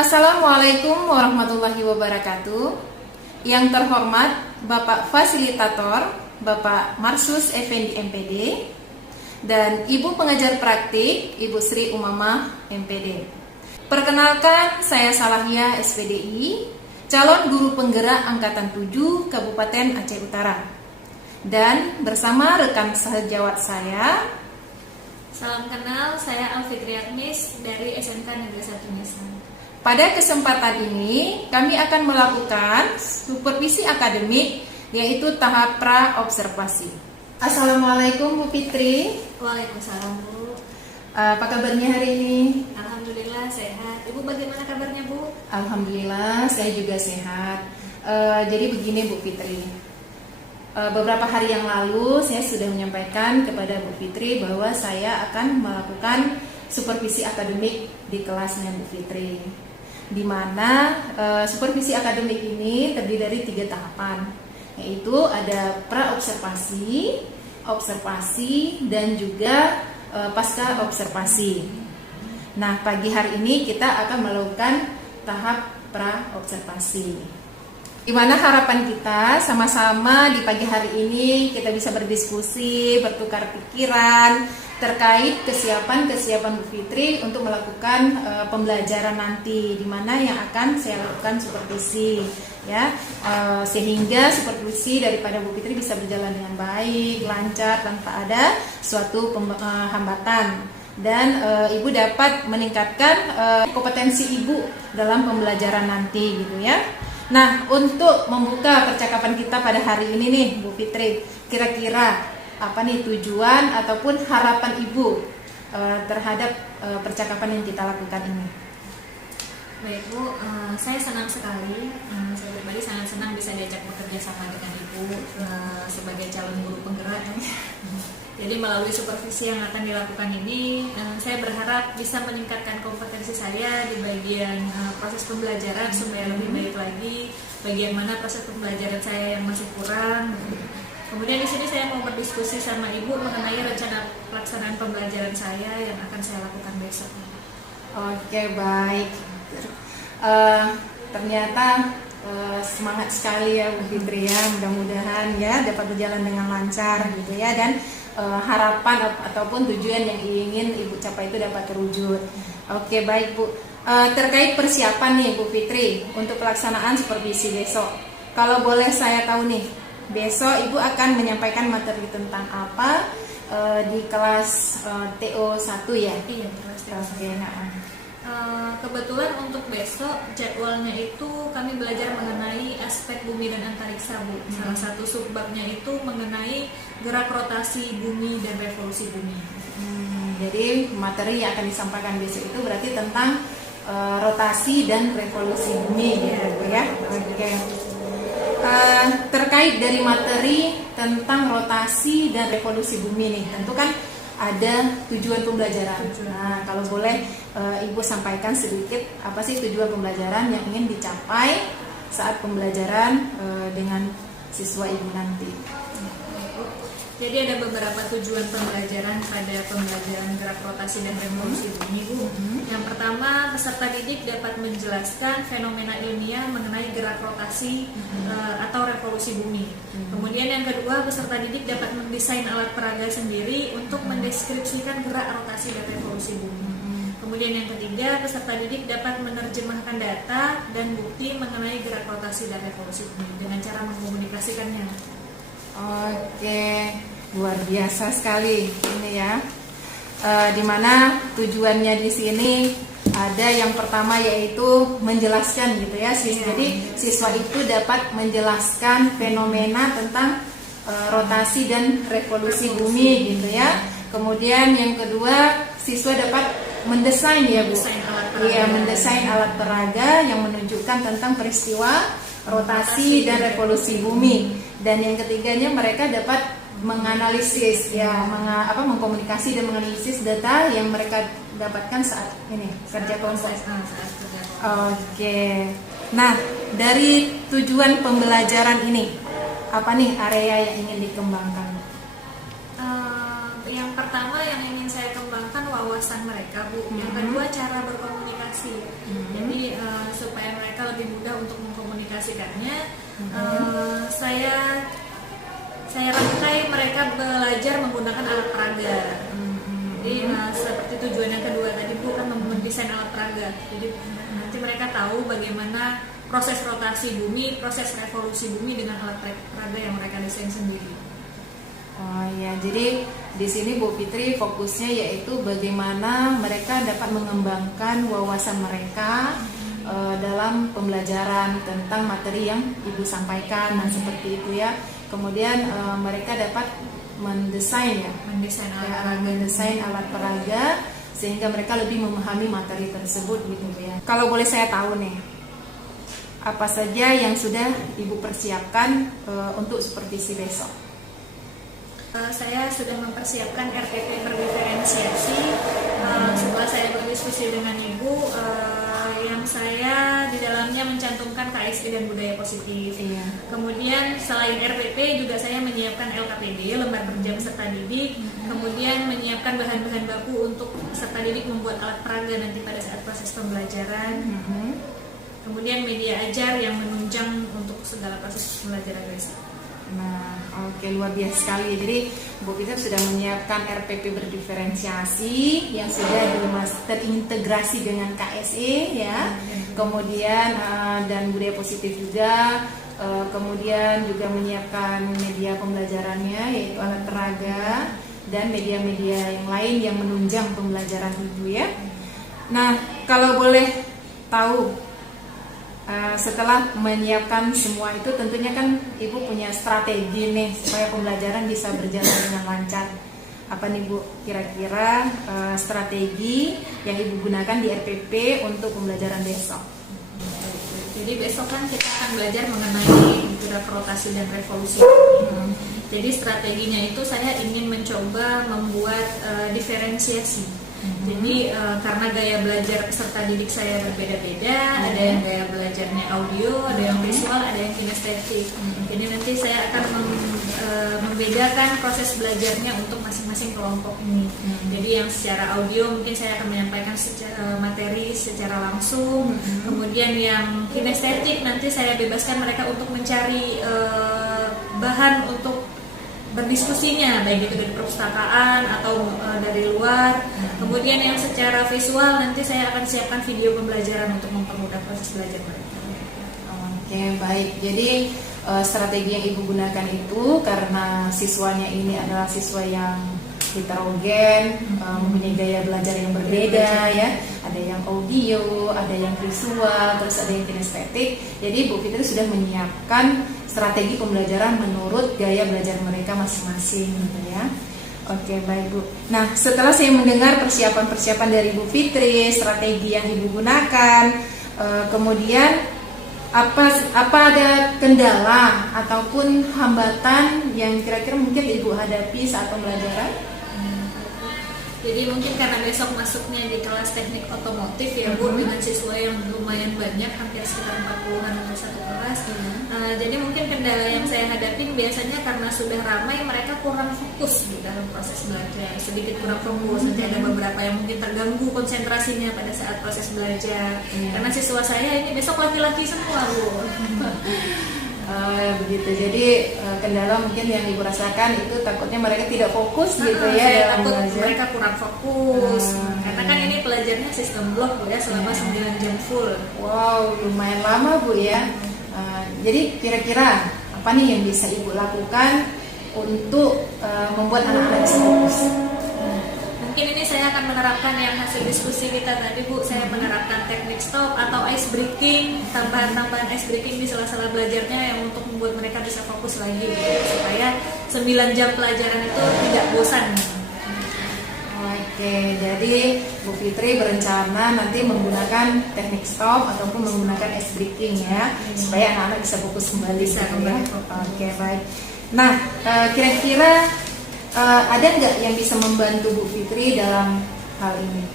Assalamualaikum warahmatullahi wabarakatuh. Yang terhormat Bapak Fasilitator, Bapak Marsus Effendi MPD, dan Ibu Pengajar Praktik, Ibu Sri Umamah MPD. Perkenalkan, saya Salahia SPDI, calon guru penggerak Angkatan 7 Kabupaten Aceh Utara. Dan bersama rekan sejawat saya, salam kenal, saya Alfitri Agnes dari SMK Negeri 1 Nisan. Pada kesempatan ini, kami akan melakukan supervisi akademik, yaitu tahap pra-observasi. Assalamualaikum Bu Fitri. Waalaikumsalam Bu. Apa kabarnya hari ini? Alhamdulillah sehat. Ibu bagaimana kabarnya Bu? Alhamdulillah, saya juga sehat. Jadi begini Bu Fitri, beberapa hari yang lalu saya sudah menyampaikan kepada Bu Fitri bahwa saya akan melakukan supervisi akademik di kelasnya Bu Fitri, di mana supervisi akademik ini terdiri dari 3 tahapan, yaitu ada pra-observasi, observasi, dan juga pasca observasi. Nah, pagi hari ini kita akan melakukan tahap pra-observasi. Gimana harapan kita sama-sama di pagi hari ini kita bisa berdiskusi, bertukar pikiran terkait kesiapan Bu Fitri untuk melakukan pembelajaran nanti, di mana yang akan saya lakukan supervisi, ya, sehingga supervisi daripada Bu Fitri bisa berjalan dengan baik, lancar, tanpa ada suatu hambatan, dan Ibu dapat meningkatkan kompetensi Ibu dalam pembelajaran nanti, gitu ya. Nah, untuk membuka percakapan kita pada hari ini nih Bu Fitri, kira-kira apa nih tujuan ataupun harapan Ibu terhadap percakapan yang kita lakukan ini? Baik Bu, saya senang sekali, saya pribadi sangat senang bisa diajak bekerja sama dengan Ibu sebagai calon guru penggerak. Jadi melalui supervisi yang akan dilakukan ini, saya berharap bisa meningkatkan kompetensi saya di bagian proses pembelajaran supaya lebih baik lagi, bagian mana proses pembelajaran saya yang masih kurang. Kemudian di sini saya mau berdiskusi sama Ibu mengenai rencana pelaksanaan pembelajaran saya yang akan saya lakukan besok. Oke, baik. Ternyata semangat sekali ya Bu Fitri ya. Mudah-mudahan ya dapat berjalan dengan lancar gitu ya, dan harapan ataupun tujuan yang ingin Ibu capai itu dapat terwujud. Oke, baik Bu. Terkait persiapan nih Bu Fitri untuk pelaksanaan supervisi besok, kalau boleh saya tahu nih, besok Ibu akan menyampaikan materi tentang apa di kelas TO1 ya? Iya, kelas TO1. Oke, nah. Kebetulan untuk besok jadwalnya itu kami belajar mengenai aspek bumi dan antariksa Bu. Salah satu subbabnya itu mengenai gerak rotasi bumi dan revolusi bumi. Jadi materi yang akan disampaikan besok itu berarti tentang rotasi dan revolusi bumi gitu ya. Oke. Terkait dari materi tentang rotasi dan revolusi bumi nih, tentu kan ada tujuan pembelajaran. Nah, kalau boleh Ibu sampaikan sedikit apa sih tujuan pembelajaran yang ingin dicapai saat pembelajaran dengan siswa Ibu nanti. Jadi ada beberapa tujuan pembelajaran pada pembelajaran gerak rotasi dan revolusi bumi Bu. Yang pertama, peserta didik dapat menjelaskan fenomena ilmiah mengenai gerak rotasi atau revolusi bumi. Kemudian yang kedua, peserta didik dapat mendesain alat peraga sendiri untuk mendeskripsikan gerak rotasi dan revolusi bumi. Kemudian yang ketiga, peserta didik dapat menerjemahkan data dan bukti mengenai gerak rotasi dan revolusi bumi dengan cara mengkomunikasikannya. Oke, luar biasa sekali ini ya. Dimana tujuannya di sini ada yang pertama yaitu menjelaskan gitu ya. Jadi siswa itu dapat menjelaskan fenomena tentang rotasi dan revolusi bumi gitu ya. Kemudian yang kedua, siswa dapat mendesain ya Bu. Iya, mendesain alat peraga yang menunjukkan tentang peristiwa rotasi dan revolusi bumi. Dan yang ketiganya, mereka dapat menganalisis ya, mengkomunikasi dan menganalisis data yang mereka dapatkan saat ini kerja kelompok. Oke. Nah, dari tujuan pembelajaran ini, apa nih area yang ingin dikembangkan? Yang pertama yang ingin saya kembangkan wawasan mereka Bu. Yang kedua, cara berkomunikasi komunikasi. Jadi supaya mereka lebih mudah untuk mengkomunikasikannya, saya rangkai mereka belajar menggunakan alat peraga. Jadi seperti tujuan yang kedua tadi Bu kan mendesain alat peraga. Jadi nanti mereka tahu bagaimana proses rotasi bumi, proses revolusi bumi dengan alat peraga yang mereka desain sendiri. Oh ya, jadi di sini Bu Fitri fokusnya yaitu bagaimana mereka dapat mengembangkan wawasan mereka dalam pembelajaran tentang materi yang Ibu sampaikan, nah seperti itu ya. Kemudian mereka dapat mendesain alat peraga sehingga mereka lebih memahami materi tersebut gitu ya. Kalau boleh saya tahu nih, apa saja yang sudah Ibu persiapkan untuk supervisi besok? Saya sudah mempersiapkan RPP berdiferensiasi. Setelah saya berdiskusi dengan Ibu, yang saya di dalamnya mencantumkan KSE dan budaya positif. Iya. Kemudian selain RPP juga saya menyiapkan LKPD, lembar kerja peserta didik. Kemudian menyiapkan bahan-bahan baku untuk peserta didik membuat alat peraga nanti pada saat proses pembelajaran. Kemudian media ajar yang menunjang untuk segala proses pembelajaran besok. Nah, oke, luar biasa sekali. Jadi Bu Fitri sudah menyiapkan RPP berdiferensiasi yang sudah terintegrasi dengan KSE ya. Kemudian dan budaya positif juga. Kemudian juga menyiapkan media pembelajarannya yaitu alat peraga dan media-media yang lain yang menunjang pembelajaran Ibu ya. Nah, kalau boleh tahu, setelah menyiapkan semua itu tentunya kan Ibu punya strategi nih supaya pembelajaran bisa berjalan dengan lancar. Apa nih Bu kira-kira strategi yang Ibu gunakan di RPP untuk pembelajaran besok? Jadi besok kan kita akan belajar mengenai gerak rotasi dan revolusi. Jadi strateginya itu saya ingin mencoba membuat diferensiasi. Jadi karena gaya belajar peserta didik saya berbeda-beda, ada yang gaya belajarnya audio, ada yang visual, ada yang kinestetik. Jadi nanti saya akan membedakan proses belajarnya untuk masing-masing kelompok ini. Jadi yang secara audio mungkin saya akan menyampaikan materi secara langsung. Kemudian yang kinestetik nanti saya bebaskan mereka untuk mencari bahan untuk berdiskusinya, baik itu dari perpustakaan atau dari luar. Kemudian yang secara visual nanti saya akan siapkan video pembelajaran untuk mempermudah proses belajar mereka. Oke, baik. Jadi strategi yang Ibu gunakan itu karena siswanya ini adalah siswa yang heterogen, mempunyai gaya belajar yang berbeda ya. Ada yang audio, ada yang visual, terus ada yang kinestetik. Jadi Bu Fitri sudah menyiapkan strategi pembelajaran menurut gaya belajar mereka masing-masing gitu ya. Oke, baik Bu. Nah, setelah saya mendengar persiapan-persiapan dari Bu Fitri, strategi yang Ibu gunakan, kemudian apa ada kendala ataupun hambatan yang kira-kira mungkin Ibu hadapi saat pembelajaran? Jadi mungkin karena besok masuknya di kelas teknik otomotif ya Bu, dengan siswa yang lumayan banyak, hampir sekitar 40-an untuk satu kelas. Jadi mungkin kendala yang saya hadapi biasanya karena sudah ramai, mereka kurang fokus di dalam proses belajar, sedikit kurang fokus. Nanti ada beberapa yang mungkin terganggu konsentrasinya pada saat proses belajar. Karena siswa saya ini besok laki-laki semua Bu. Begitu. Jadi kendala mungkin yang Ibu rasakan itu takutnya mereka tidak fokus gitu ya dalam belajar. Mereka kurang fokus. Karena kan ini pelajarnya sistem blok ya selama 9 jam full. Wow, lumayan lama Bu ya. Jadi kira-kira apa nih yang bisa Ibu lakukan untuk membuat anak-anak bisa fokus? Mungkin ini saya akan menerapkan yang hasil diskusi kita tadi Bu. Saya menerapkan teknik stop atau ice breaking, tambahan-tambahan ice breaking di sela-sela belajarnya yang untuk membuat mereka bisa fokus lagi gitu, supaya 9 jam pelajaran itu tidak bosan. Oke, jadi Bu Fitri berencana nanti menggunakan teknik stop ataupun menggunakan ice breaking ya, supaya anak-anak bisa fokus kembali. Oke, baik. Nah, kira-kira ada nggak yang bisa membantu Bu Fitri dalam hal ini?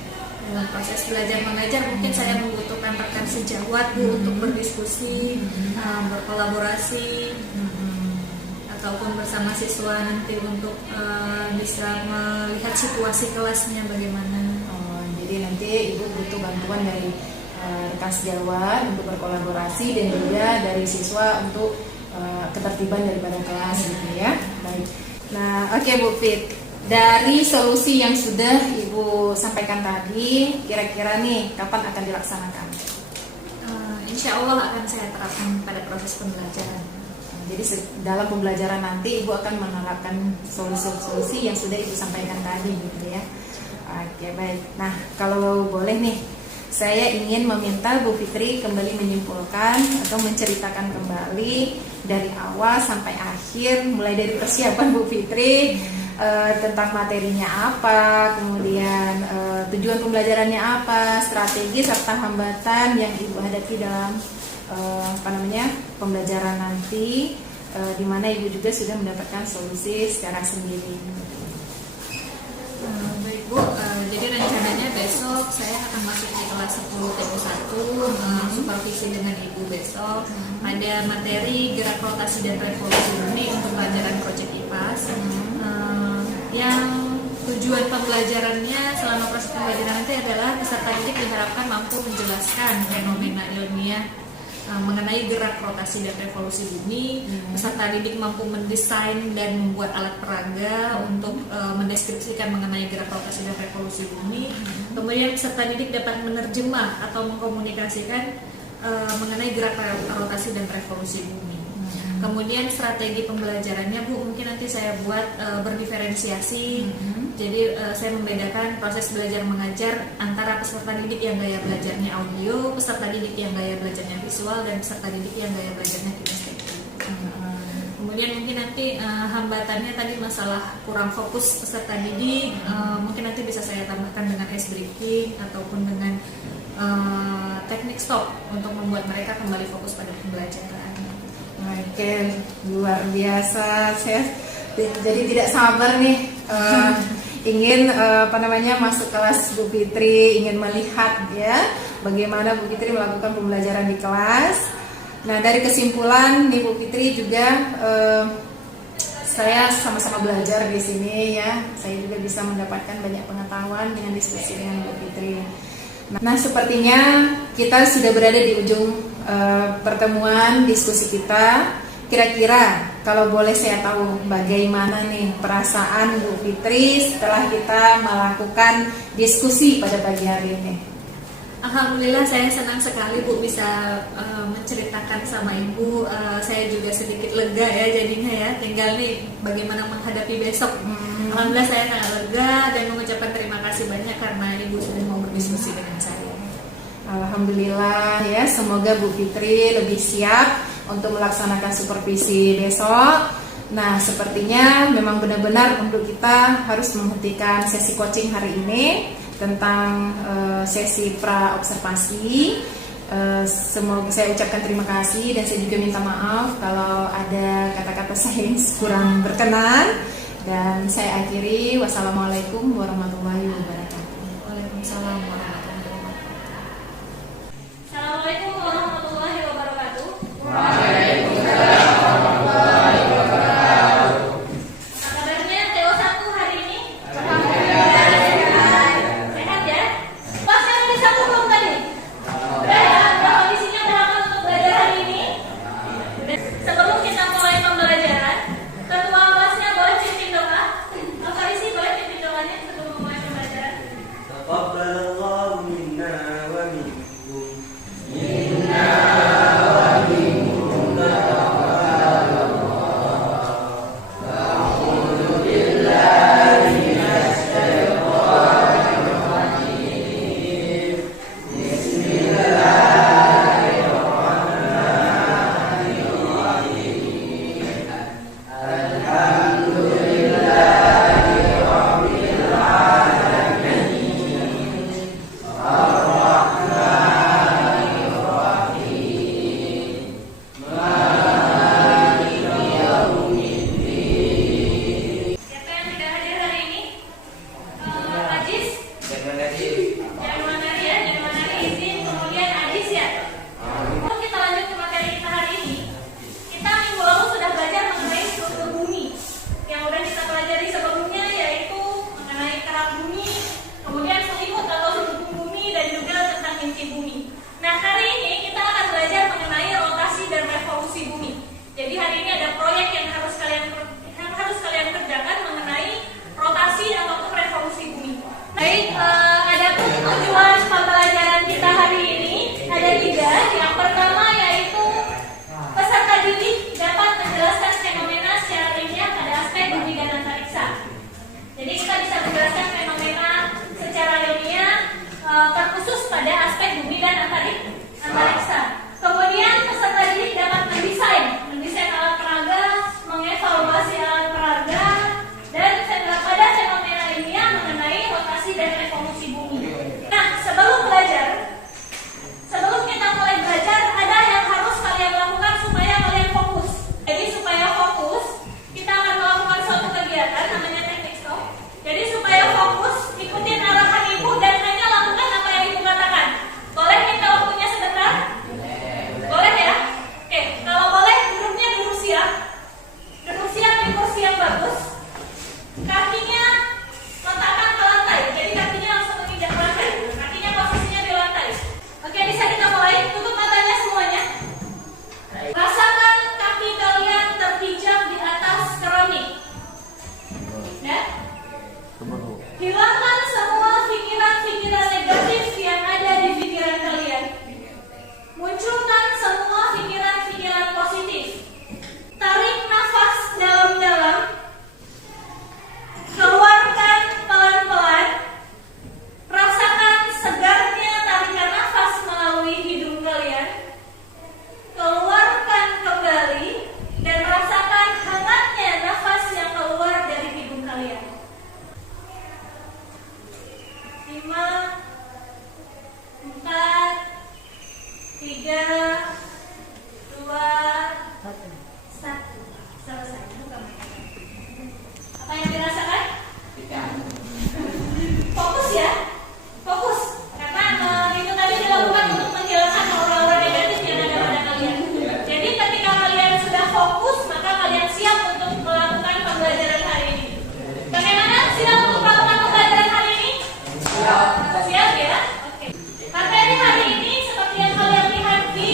Dalam proses belajar mengajar mungkin saya membutuhkan rekan sejawat Bu untuk berdiskusi, berkolaborasi, ataupun bersama siswa nanti untuk bisa melihat situasi kelasnya bagaimana. Jadi Jadi nanti Ibu butuh bantuan dari rekan sejawat untuk berkolaborasi dan juga dari siswa untuk ketertiban daripada kelas gitu ya. Baik. Nah, oke Bu Fit. Dari solusi yang sudah Ibu sampaikan tadi, kira-kira nih kapan akan dilaksanakan? Insya Allah akan saya terapkan pada proses pembelajaran. Jadi dalam pembelajaran nanti Ibu akan menerapkan solusi-solusi yang sudah Ibu sampaikan tadi gitu ya. Oke, baik. Nah, kalau boleh nih, saya ingin meminta Bu Fitri kembali menyimpulkan atau menceritakan kembali dari awal sampai akhir, mulai dari persiapan Bu Fitri tentang materinya apa, kemudian tujuan pembelajarannya apa, strategi serta hambatan yang Ibu hadapi dalam pembelajaran nanti, di mana Ibu juga sudah mendapatkan solusi secara sendiri. Baik Bu, jadi rencananya besok saya akan masuk di kelas 10 TP1, supervisi dengan Ibu besok. Ada materi gerak rotasi dan revolusi bumi untuk pelajaran proyek IPAS. Yang tujuan pembelajarannya selama proses pembelajaran nanti adalah peserta didik diharapkan mampu menjelaskan fenomena ilmiah mengenai gerak rotasi dan revolusi bumi. Peserta didik mampu mendesain dan membuat alat peraga untuk mendeskripsikan mengenai gerak rotasi dan revolusi bumi. Kemudian peserta didik dapat menerjemah atau mengkomunikasikan mengenai gerak rotasi dan revolusi bumi. Kemudian strategi pembelajarannya Bu, mungkin nanti saya buat berdiferensiasi. Jadi saya membedakan proses belajar mengajar antara peserta didik yang gaya belajarnya audio, peserta didik yang gaya belajarnya visual, dan peserta didik yang gaya belajarnya kinestetik. Kemudian mungkin nanti hambatannya tadi masalah kurang fokus peserta didik, mungkin nanti bisa saya tambahkan dengan ice breaking ataupun dengan teknik stop untuk membuat mereka kembali fokus pada pembelajaran. Oke, luar biasa. Saya jadi tidak sabar nih ingin masuk kelas Bu Fitri, ingin melihat ya bagaimana Bu Fitri melakukan pembelajaran di kelas. Nah, dari kesimpulan nih Bu Fitri juga saya sama-sama belajar di sini ya. Saya juga bisa mendapatkan banyak pengetahuan dengan diskusi dengan Bu Fitri. Nah, sepertinya kita sudah berada di ujung pertemuan diskusi kita. Kira-kira kalau boleh saya tahu bagaimana nih perasaan Bu Fitri setelah kita melakukan diskusi pada pagi hari ini? Alhamdulillah saya senang sekali Bu bisa menceritakan sama Ibu. Saya juga sedikit lega ya jadinya ya. Tinggal nih bagaimana menghadapi besok. Alhamdulillah saya sangat lega dan mengucapkan terima kasih banyak karena Ibu sudah mau berdiskusi dengan saya. Alhamdulillah ya, semoga Bu Fitri lebih siap untuk melaksanakan supervisi besok. Nah, sepertinya memang benar-benar untuk kita harus menghentikan sesi coaching hari ini tentang sesi pra observasi. Semoga saya ucapkan terima kasih dan saya juga minta maaf kalau ada kata-kata saya yang kurang berkenan, dan saya akhiri. Wassalamualaikum warahmatullahi wabarakatuh. Waalaikumsalam warahmatullahi wabarakatuh. Assalamualaikum warahmatullahi wabarakatuh. Waalaikumsalam warahmatullahi wabarakatuh. Apa kabarnya TO1 hari ini? Sehat ya? Kelasnya udah disambung belum tadi? Udah ya? Udah kondisinya udah aman untuk belajar hari ini? Sebelum kita mulai pembelajaran, ketua kelasnya boleh pimpin doa? Isi boleh pimpin doanya sebelum mulai pembelajaran? Taqabbalallah inti bumi. Nah, hari ini kita akan belajar mengenai rotasi dan revolusi bumi. Jadi hari ini ada proyek yang harus kalian kerjakan mengenai rotasi ataupun revolusi bumi. Baik, ada tujuan pembelajaran kita hari ini ada 3. Yang pertama yaitu peserta didik dapat menjelaskan fenomena secara ilmiah pada aspek bumi dan antariksa. Jadi kita bisa menjelaskan fenomena secara ilmiah terkhusus pada aspek bumi dan antariksa. Kemudian peserta didik dapat mendesain alat peraga, mengevaluasi alat peraga, dan pada fenomena ilmiah mengenai rotasi dan revolusi bumi. Nah, sebelum kita mulai belajar, ada yang harus kalian lakukan supaya kalian fokus. Jadi supaya fokus, kita akan melakukan suatu kegiatan namanya teknik stop. Jadi supaya fokus, ikutin arahan ibu dan hanya lakukan apa yang ibu katakan. Boleh minta waktunya sebentar? Boleh ya? Oke, kalau boleh duduknya duduk siap. Duduk siap di kursi yang bagus. Kakinya letakkan ke lantai. Jadi kakinya langsung menginjak lantai. Kakinya posisinya di lantai. Oke, bisa kita mulai. Tutup matanya semuanya. Rasakan kaki kalian terpijak di atas keramik. Ya? Hilangkan semua pikiran-pikiran negatif yang ada di pikiran kalian. Munculkan semua pikiran-pikiran positif. Tarik nafas dalam-dalam. Keluarkan pelan-pelan. Rasakan segarnya tarikan nafas melalui hidung kalian. Keluarkan kembali dan rasakan hangatnya nafas yang keluar dari hidung kalian. 5, 4, 3, 2, 1. Selesai. Buka mata. Apa yang dirasakan? Fokus ya. Fokus. Karena itu tadi dilakukan untuk menghilangkan aura-aura negatif yang ada pada kalian. Jadi ketika kalian sudah fokus, maka kalian siap untuk melakukan pembelajaran hari ini. Bagaimana? Siap untuk melakukan pembelajaran hari ini? Siap ya? Oke. Materi hari ini seperti yang kalian lihat di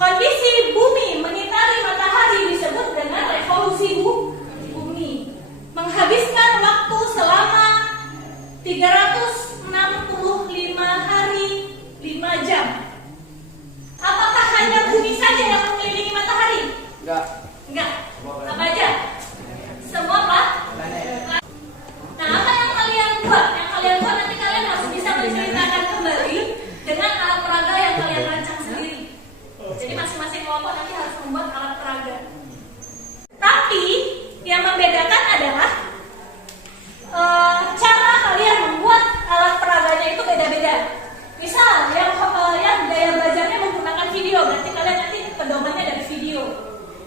Kondisi bumi mengitari matahari disebut dengan revolusi bumi. Menghabiskan waktu selama 365 hari 5 jam. Apakah hanya bumi saja yang mengelilingi matahari? Enggak. Apa aja? Semua apa? Nah, apa yang kalian buat? Yang kalian buat nanti kalian harus bisa menceritakan kembali dengan alat peraga yang kalian rancang sendiri. Jadi masing-masing kelompok nanti harus membuat alat peraga. Tapi yang membedakan adalah cara kalian membuat alat peraganya itu beda-beda. Misal yang daya belajarnya menggunakan video, berarti kalian nanti pedomannya dari video.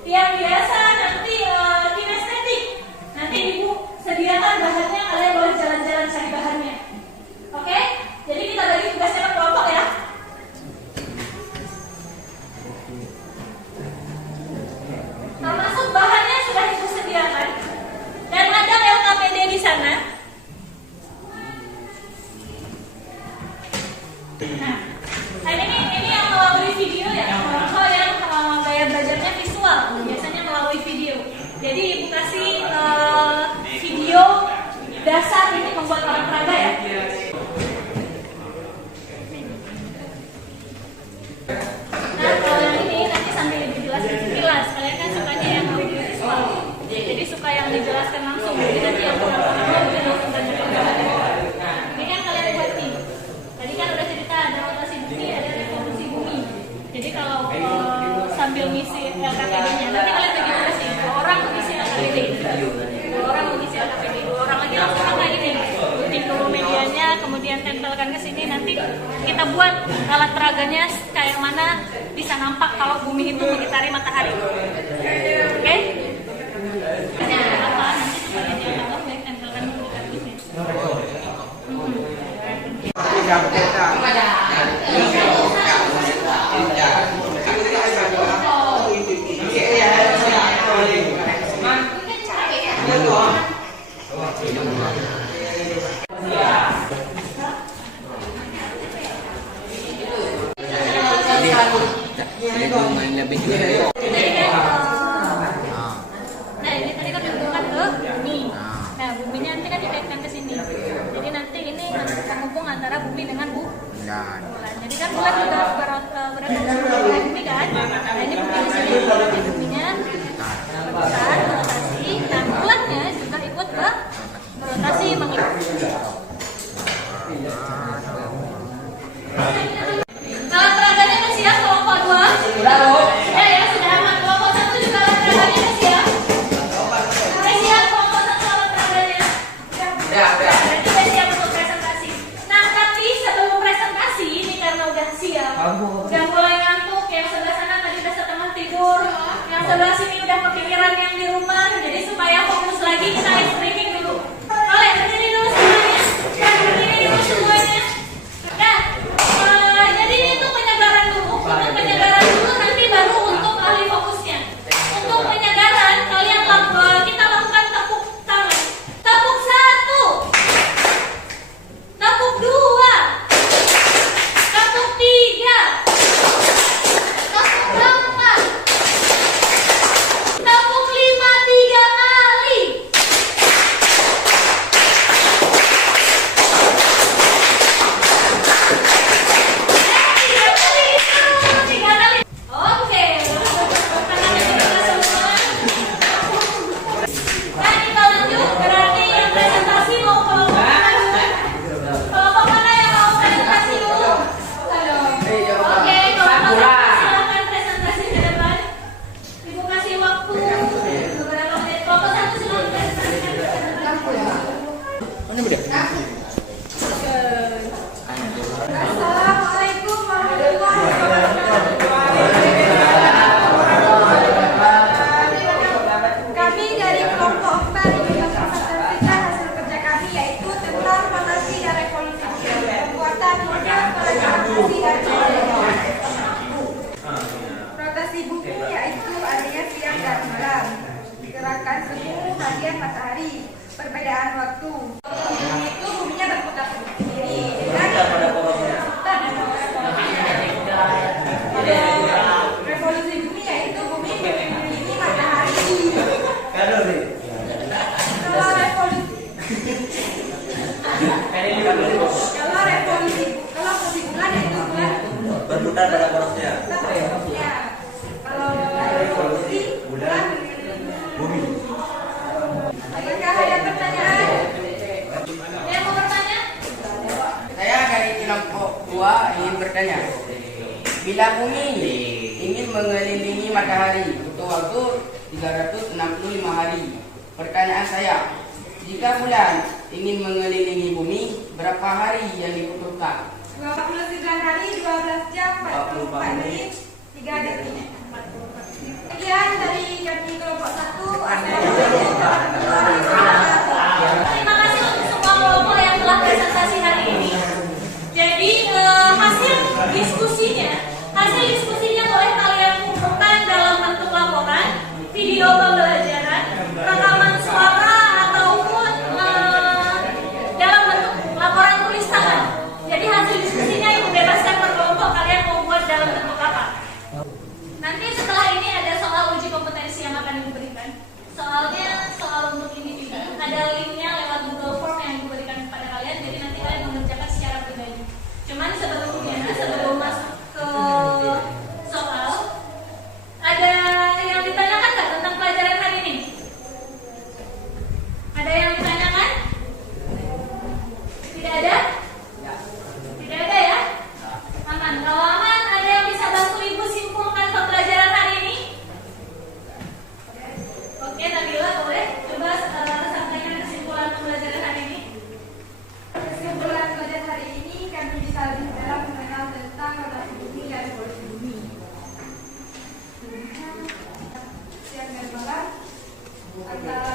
Yang biasa nanti kinestetik, nanti ibu sediakan bahannya, kalian boleh jalan-jalan cari bahannya. Oke? Jadi kita bagi tugasnya ke kelompok ya. Termasuk bahannya sudah ibu sediakan dan ada LKPD di sana. Nah, ini yang melalui video ya. Kalau yang gaya belajarnya visual, biasanya melalui video. Jadi ibu kasih video dasar ini membuat alat peraga ya. Nah, kalau yang ini nanti sambil ibu jelaskan sekilas. Kalian kan sukanya yang audio visual, jadi suka yang dijelaskan langsung. Jadi nanti yang kurang mungkin langsung tanyakan. Ini kan kalian buat nih. Tadi kan udah cerita ada rotasi bumi, ada revolusi bumi. Jadi kalau sambil ngisi LKPD-nya, nanti kalian bagi tugas nih. 2 orang mengisi LKPD, 2 orang mengisi LKPD, 2 orang lagi langsung pakai ini. Gunting dulu medianya, kemudian tempelkan ke sini. Nanti kita buat alat peraganya kayak mana bisa nampak kalau bumi itu mengitari matahari. Oke? Ini apa? Nanti supaya dia tahu, baik tempelkan dulu kardusnya. Nah, ini tadi kan hubungan ke bumi. Nah, buminya nanti kan dikaitkan ke sini. Jadi nanti ini penghubung antara bumi dengan bulan. Jadi kan bulan juga berada bumi kan. Nah, ini bumi di sini. Jadi buminya berputar, berotasi. Nah, bulannya juga ikut berotasi mengikuti. Alat peraganya udah siap kelompok 2? Sudah ya, sudah aman. Kelompok 1 juga alat peraganya udah siap? Udah siap kelompok 1 alat peraganya? Berarti udah siap untuk presentasi. Nah, tapi sebelum presentasi ini karena udah siap, udah mulai ngantuk, yang sebelah sana tadi udah setengah tidur, kelompok 2 ingin bertanya. Bila bumi ingin mengelilingi matahari butuh waktu 365 hari. Pertanyaan saya, jika bulan ingin mengelilingi bumi, berapa hari yang dibutuhkan? 29 hari, 12 jam, 44 menit, 3 detik. Sekian dari kami kelompok 1. Terima kasih untuk semua kelompok yang telah presentasi hari ini. Jadi hasil diskusinya boleh kalian kumpulkan dalam bentuk laporan, video pembelajaran, rekaman suara ataupun dalam bentuk laporan tulis tangan. Jadi hasil diskusinya ibu bebaskan per kelompok, kalian mau buat dalam bentuk apa. Nanti setelah ini ada soal uji kompetensi yang akan diberikan. Soalnya soal untuk individu ada linknya lewat Google Form yang diberikan kepada kalian. Jadi nanti kalian mengerjakan secara pribadi. Cuman sebelum masuk ke soal, ada yang ditanyakan nggak tentang pelajaran hari ini? Ada yang ditanyakan? Tidak ada? Tidak ada ya? Aman. Kalau aman, ada yang bisa bantu ibu simpulkan pembelajaran hari ini? Oke, Nabila boleh coba sampaikan kesimpulan pembelajaran hari ini. Kesimpulan pelajaran hari ini kami bisa lebih dalam mengenal tentang rotasi bumi dan revolusi bumi. Siang dan malam antara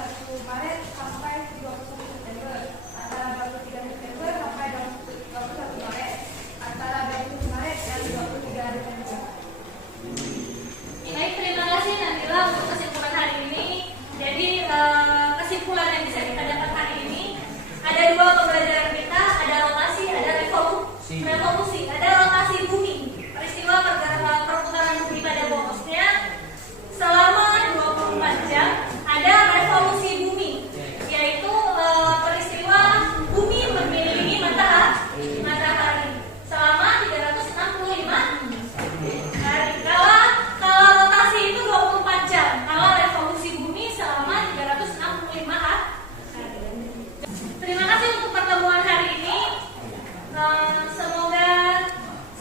21 Maret sampai 21 September, antara 23 September sampai 21 Maret, antara 20 Maret dan 23 Desember. Baik, terima kasih Nabila untuk kesimpulan hari ini. Jadi kesimpulan yang bisa kita dapat hari ini ada dua pembelajaran kita, ada rotasi, ada revolusi, ada rotasi bumi, peristiwa perputaran bumi pada bonusnya selama 24 jam, ada revolusi bumi, yaitu peristiwa bumi mengelilingi matahari selama 365 hari. Kalau rotasi itu 24 jam, kalau revolusi bumi selama 365 hari. Terima kasih untuk pertemuan hari ini. Semoga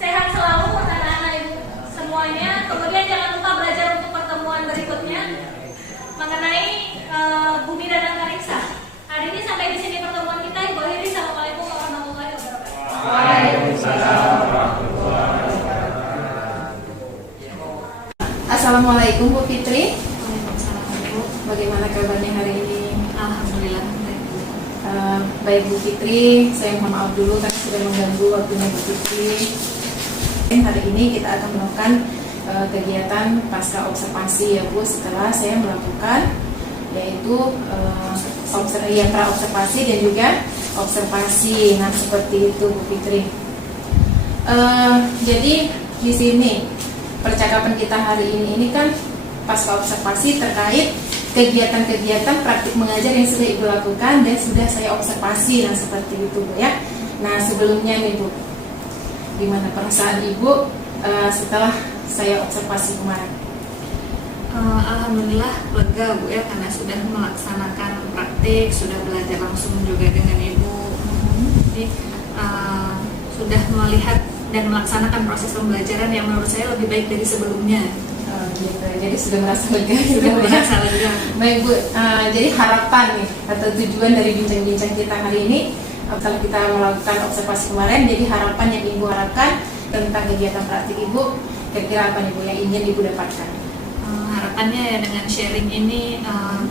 sehat selalu anak-anak ibu semuanya. Kemudian jangan lupa belajar untuk pertemuan berikutnya mengenai bumi dan antariksa. Hari ini sampai di sini pertemuan kita. Ibu akhiri. Assalamualaikum warahmatullahi wabarakatuh. Assalamualaikum Bu Fitri. Bagaimana kabarnya hari ini? Alhamdulillah. Baik Bu Fitri, saya mohon maaf dulu karena sudah mengganggu waktunya Bu Fitri. Hari ini kita akan melakukan kegiatan pasca observasi ya Bu, setelah saya melakukan yaitu pra-observasi dan juga observasi. Nah seperti itu Bu Fitri. Jadi di sini percakapan kita hari ini kan pasca observasi terkait kegiatan-kegiatan praktik mengajar yang sudah Ibu lakukan dan sudah saya observasi. Nah seperti itu Bu ya. Nah sebelumnya nih Bu, gimana perasaan Ibu setelah saya observasi kemarin? Alhamdulillah lega Bu ya, karena sudah melaksanakan praktik, sudah belajar langsung juga dengan Ibu. Jadi sudah melihat dan melaksanakan proses pembelajaran yang menurut saya lebih baik dari sebelumnya. Gitu. Jadi sudah merasa lega gitu Sudah Bu, ya? merasa lega. Baik Bu, jadi harapan nih atau tujuan dari bincang-bincang kita hari ini setelah kita melakukan observasi kemarin, jadi harapan yang Ibu harapkan tentang kegiatan praktik Ibu, kira-kira apa nih Bu yang ingin Ibu dapatkan? Harapannya ya dengan sharing ini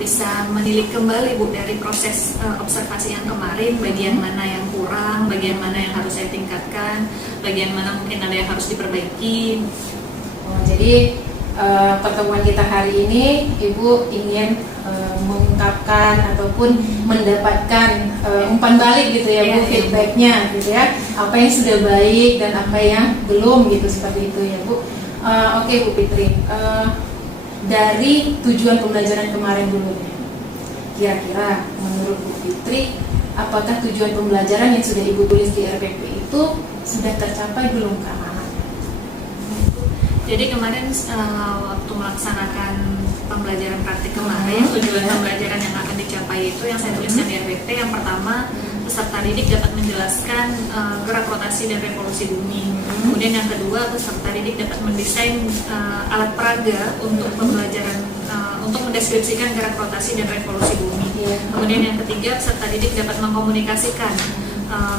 bisa menilik kembali Bu dari proses observasi yang kemarin, bagian mana yang kurang, bagian mana yang harus saya tingkatkan, bagian mana mungkin ada yang harus diperbaiki. Jadi pertemuan kita hari ini Ibu ingin mengungkapkan ataupun mendapatkan umpan balik gitu ya Bu, feedbacknya gitu ya, apa yang sudah baik dan apa yang belum gitu, seperti itu ya Bu. Oke Bu Fitri, dari tujuan pembelajaran kemarin dulu ya, kira-kira menurut Bu Fitri apakah tujuan pembelajaran yang sudah Ibu tulis di RPP itu sudah tercapai belum Kak? Jadi kemarin waktu melaksanakan pembelajaran praktik kemarin, tujuan pembelajaran yang akan dicapai itu yang saya tuliskan di RPT, yang pertama peserta didik dapat menjelaskan gerak rotasi dan revolusi bumi. Kemudian yang kedua, peserta didik dapat mendesain alat peraga untuk pembelajaran untuk mendeskripsikan gerak rotasi dan revolusi bumi. Kemudian yang ketiga, peserta didik dapat mengkomunikasikan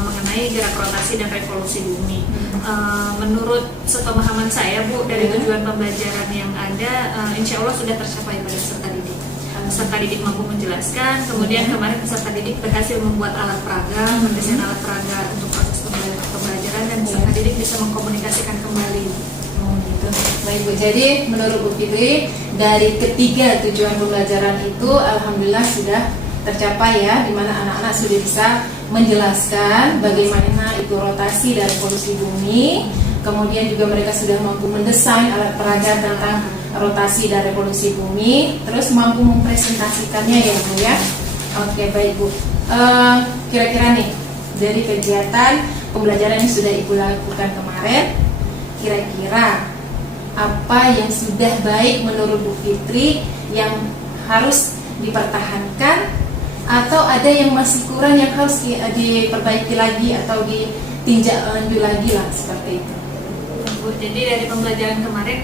mengenai gerak rotasi dan revolusi bumi. Menurut sepemahaman saya, Bu, dari tujuan pembelajaran yang ada, insya Allah sudah tercapai pada peserta didik. Peserta didik mampu menjelaskan, kemudian kemarin peserta didik berhasil membuat alat peraga, mendesain alat peraga untuk proses pembelajaran, dan peserta didik bisa mengkomunikasikan kembali. Gitu. Baik Bu, jadi menurut Bu Fitri dari ketiga tujuan pembelajaran itu alhamdulillah sudah tercapai ya, di mana anak-anak sudah bisa menjelaskan bagaimana itu rotasi dan revolusi bumi. Kemudian juga mereka sudah mampu mendesain alat peraga tentang rotasi dan revolusi bumi, terus mampu mempresentasikannya ya Bu ya. Oke baik Bu. Kira-kira nih dari kegiatan pembelajaran yang sudah Ibu lakukan kemarin, kira-kira apa yang sudah baik menurut Bu Fitri yang harus dipertahankan, atau ada yang masih kurang yang harus diperbaiki lagi atau ditinjau lanjut lagi lah seperti itu. Bu, jadi dari pembelajaran kemarin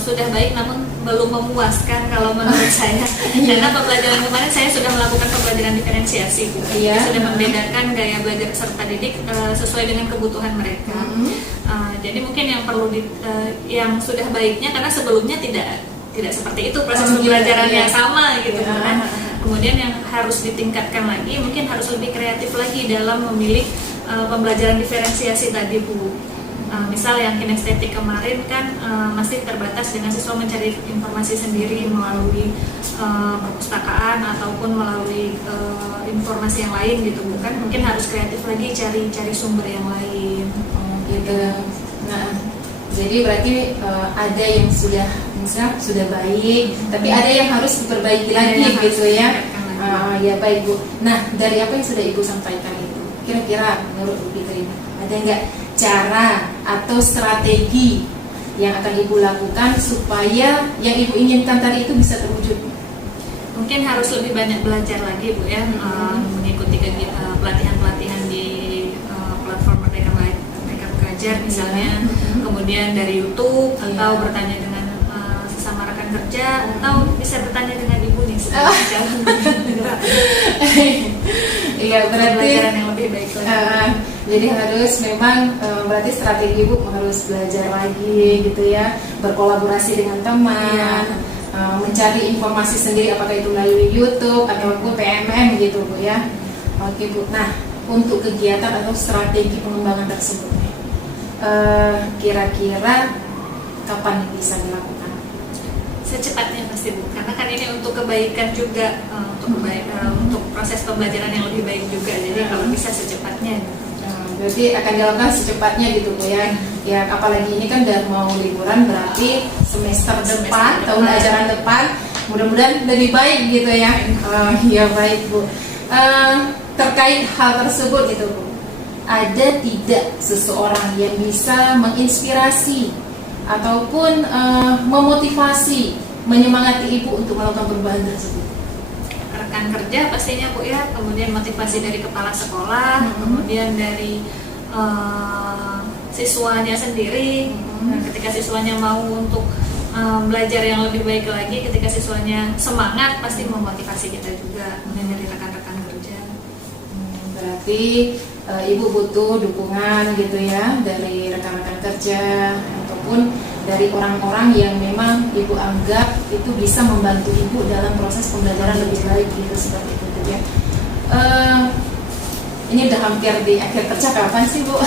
sudah baik namun belum memuaskan kalau menurut saya. Karena pembelajaran kemarin saya sudah melakukan pembelajaran diferensiasi, sudah membedakan gaya belajar peserta didik sesuai dengan kebutuhan mereka. Jadi mungkin yang perlu yang sudah baiknya, karena sebelumnya tidak seperti itu proses pembelajarannya sama gitu kan. Kemudian yang harus ditingkatkan lagi, mungkin harus lebih kreatif lagi dalam memilih pembelajaran diferensiasi tadi Bu. Misal yang kinestetik kemarin kan masih terbatas dengan siswa mencari informasi sendiri melalui perpustakaan ataupun melalui informasi yang lain gitu, bukan? Mungkin harus kreatif lagi cari sumber yang lain. Gitu. Nah, jadi berarti ada yang sudah misalnya sudah baik, tapi ada yang harus diperbaiki lagi gitu ya. Ya baik Bu. Nah, dari apa yang sudah Ibu sampaikan itu, kira-kira menurut Bu Fitri ada nggak cara atau strategi yang akan Ibu lakukan supaya yang Ibu inginkan tadi itu bisa terwujud? Mungkin harus lebih banyak belajar lagi Bu ya, mengikuti pelatihan-pelatihan di platform Merdeka Belajar misalnya, kemudian dari YouTube atau bertanya dengan sesama rekan kerja, atau bisa bertanya dengan Ibu nih sedang jalan. Iya, berarti pelajaran yang lebih baik lagi. Jadi harus memang berarti strategi Bu harus belajar lagi gitu ya, berkolaborasi dengan teman, mencari informasi sendiri apakah itu melalui YouTube ataupun PMM gitu Bu ya. Oke Bu. Nah, untuk kegiatan atau strategi pengembangan tersebut kira-kira kapan bisa dilakukan? Secepatnya pasti Bu, karena kan ini untuk kebaikan juga, untuk proses pembelajaran yang lebih baik juga. Jadi kalau bisa secepatnya. Berarti akan dilakukan secepatnya gitu Bu ya. Ya apalagi ini kan udah mau liburan, berarti semester depan, tahun ajaran depan mudah-mudahan lebih baik gitu ya. Ya baik Bu. Terkait hal tersebut gitu Bu, ada tidak seseorang yang bisa menginspirasi ataupun memotivasi, menyemangati Ibu untuk melakukan perubahan tersebut? Rekan kerja pastinya Bu ya, kemudian motivasi dari kepala sekolah, kemudian dari siswanya sendiri. Ketika siswanya mau untuk belajar yang lebih baik lagi, ketika siswanya semangat, pasti memotivasi kita juga, kemudian dari rekan-rekan kerja. Berarti Ibu butuh dukungan gitu ya dari rekan-rekan kerja ataupun dari orang-orang yang memang Ibu anggap itu bisa membantu Ibu dalam proses pembelajaran lebih baik gitu, seperti itu ya. Ini udah hampir di akhir percakapan sih Bu.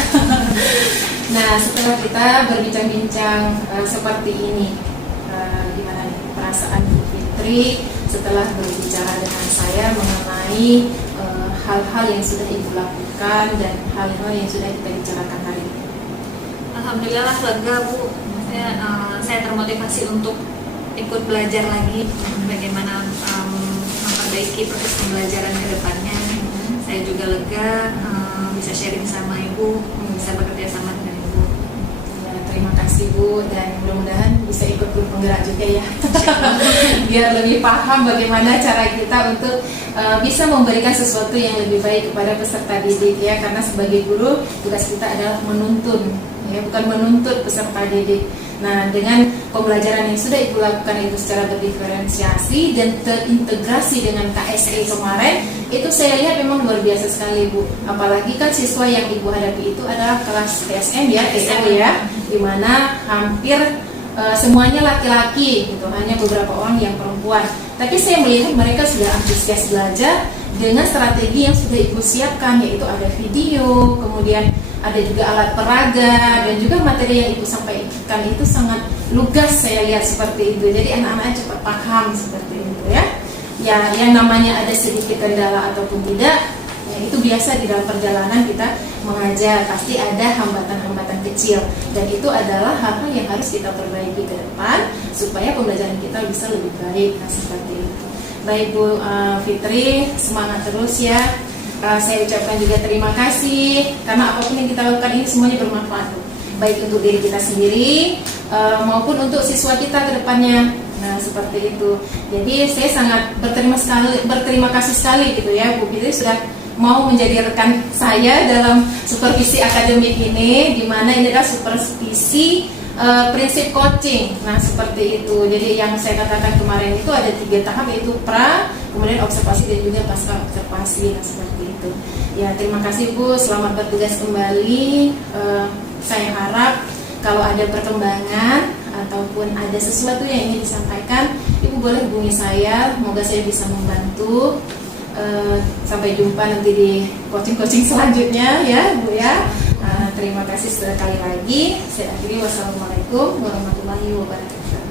Nah, setelah kita berbincang-bincang seperti ini, gimana nih perasaan Bu Fitri setelah berbicara dengan saya mengenai hal-hal yang sudah Ibu lakukan dan hal-hal yang sudah kita bicarakan hari ini? Alhamdulillah lega Bu. Saya termotivasi untuk ikut belajar lagi bagaimana memperbaiki proses pembelajaran ke depannya. Saya juga lega bisa sharing sama Ibu, bisa bekerja sama dengan Ibu. Ya, terima kasih. kasih Bu, dan mudah-mudahan bisa ikut grup penggerak juga ya. Biar lebih paham bagaimana cara kita untuk bisa memberikan sesuatu yang lebih baik kepada peserta didik ya, karena sebagai guru tugas kita adalah menuntun ya, bukan menuntut peserta didik. Nah, dengan pembelajaran yang sudah Ibu lakukan itu secara berdiferensiasi dan terintegrasi dengan KSE kemarin, itu saya lihat memang luar biasa sekali Bu. Apalagi kan siswa yang Ibu hadapi itu adalah kelas TSM ya, TO ya, dimana hampir semuanya laki-laki gitu, hanya beberapa orang yang perempuan. Tapi saya melihat mereka sudah antusias belajar dengan strategi yang sudah Ibu siapkan, yaitu ada video, kemudian ada juga alat peraga, dan juga materi yang Ibu sampaikan itu sangat lugas saya lihat seperti itu. Jadi anak-anak cepat paham seperti itu ya. Ya, yang namanya ada sedikit kendala ataupun tidak, ya itu biasa di dalam perjalanan kita mengajar, pasti ada hambatan-hambatan kecil, dan itu adalah hal-hal yang harus kita perbaiki ke depan supaya pembelajaran kita bisa lebih baik. Nah, seperti itu. Baik Bu Fitri, semangat terus ya. Saya ucapkan juga terima kasih karena apapun yang kita lakukan ini semuanya bermanfaat, baik untuk diri kita sendiri maupun untuk siswa kita ke depannya. Nah, seperti itu. Jadi saya sangat berterima kasih sekali gitu ya Bu Fitri sudah mau menjadi rekan saya dalam supervisi akademik ini, di mana ini adalah supervisi prinsip coaching. Nah, seperti itu. Jadi yang saya katakan kemarin itu ada 3 tahap, yaitu pra, kemudian observasi, dan juga pasca observasi. Nah, seperti itu. Ya, terima kasih Bu, selamat bertugas kembali. Saya harap kalau ada perkembangan ataupun ada sesuatu yang ingin disampaikan, Ibu boleh hubungi saya. Semoga saya bisa membantu. Sampai jumpa nanti di coaching-coaching selanjutnya ya Bu ya. Terima kasih sekali lagi. Saya akhiri, wassalamualaikum warahmatullahi wabarakatuh.